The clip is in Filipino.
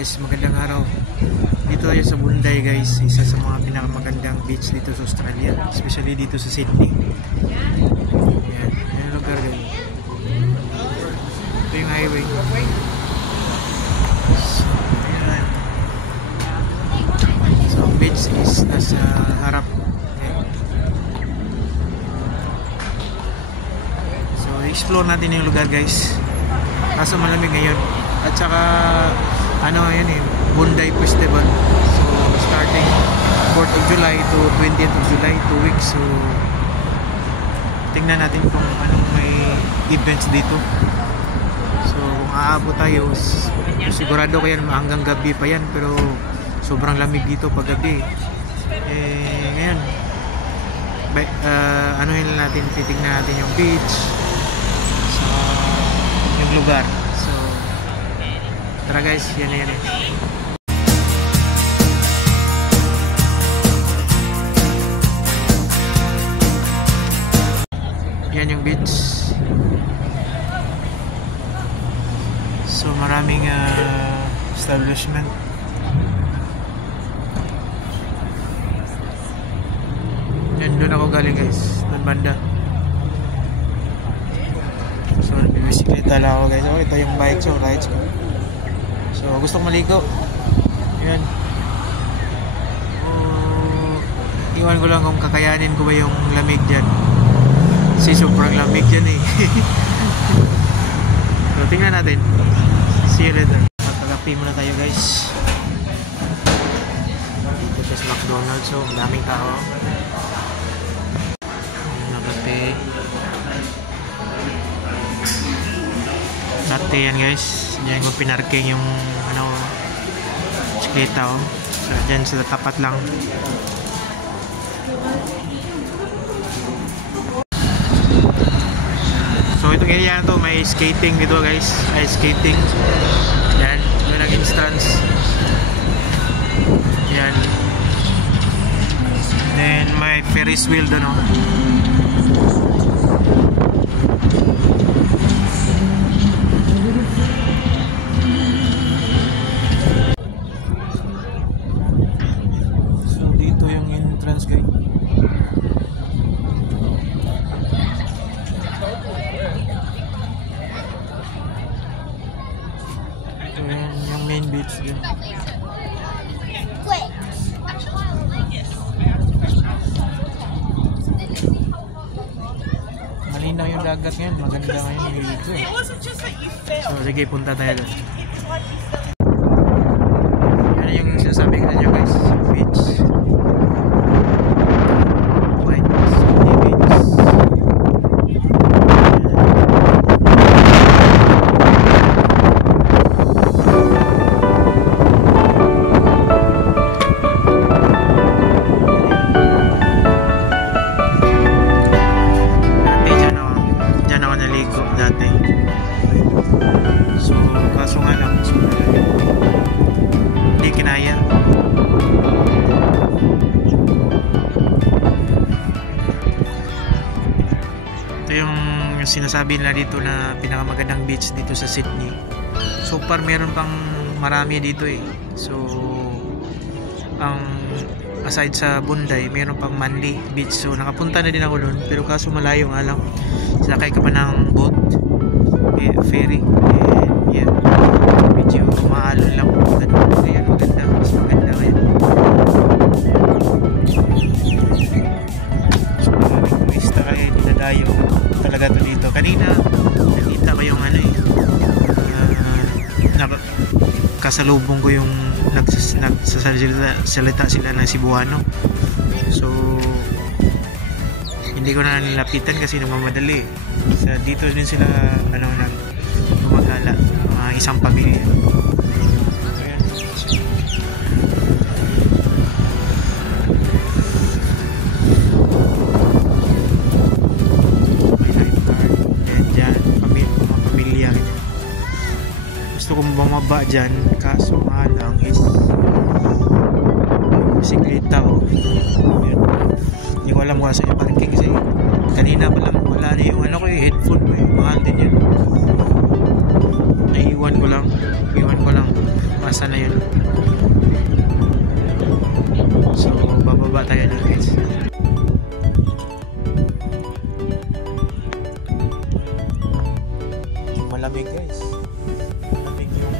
Guys, magandang araw. Dito tayo sa Bondi guys, isa sa mga pinakamagandang beach dito sa Australia, especially dito sa Sydney. Yan, yung lugar guys. Ito yung highway. So ang beach is nasa harap. Yan. So explore natin yung lugar guys. Kaso malamig ngayon. At saka ano yun eh, Bondi Festival. So starting 4th of July to 20th of July, 2 weeks. So tingnan natin kung anong may events dito. So kung aabot tayo, sigurado ko yan hanggang gabi pa yan, pero sobrang lamig dito pag gabi. Ngayon anuhin natin, titignan natin yung beach, so yung lugar. Tara guys, yan. Yan yung beach. So maraming establishment. Yan, doon ako galing guys, doon banda. So bibisikleta lang ako guys. Oh, ito yung bike, so rides ko. So gusto kong maligo. Yan. Iwan ko lang kung kakayanin ko ba yung lamig dyan. Kasi sobrang lamig dyan eh. So tingnan natin. See you later. Magpag-api muna tayo guys. Dito sa McDonald's. So daming tao. Nagkape. Latte yan guys. Diyan ko pinarking yung bisikleta oh. So dyan sa tapat lang. So itong area na to, may skating dito guys. Ice skating. Yan, may nag-instance. Yan. Then may Ferris wheel doon oh. Yung main beach din. Malinaw yung dagat ngayon, maganda ngayon yung dito eh. So sige, punta tayo doon. Yan yung sinasabi ko sa inyo guys, beach. Sinasabi nila dito na pinakamagandang beach dito sa Sydney. So far meron pang marami dito eh. So aside sa Bondi, meron pang Manly Beach. So nakapunta na din ako doon, pero kaso malayo nga lang. Sakay ka pa ng boat, ferry, and yeah, medyo maalon lang. Ayan, maganda, mas maganda ngayon. So maraming turista kaya dinadayo talaga to dito. Kanina nakita ko yung kasalubong ko yung nagsasalita sila ng Cebuano. So hindi ko na nilapitan kasi nagmamadali. So dito din sila gumagala, isang pamilya. Gusto kong bumaba dyan, kaso nga lang is bisikleta ko. Hindi ko alam kung saan yung parking kasi kanina pa lang wala na yung headphone ko eh, mahal din yun. Iwan ko lang masa na yun. So bababa tayo na guys. Malamig guys, malamig yung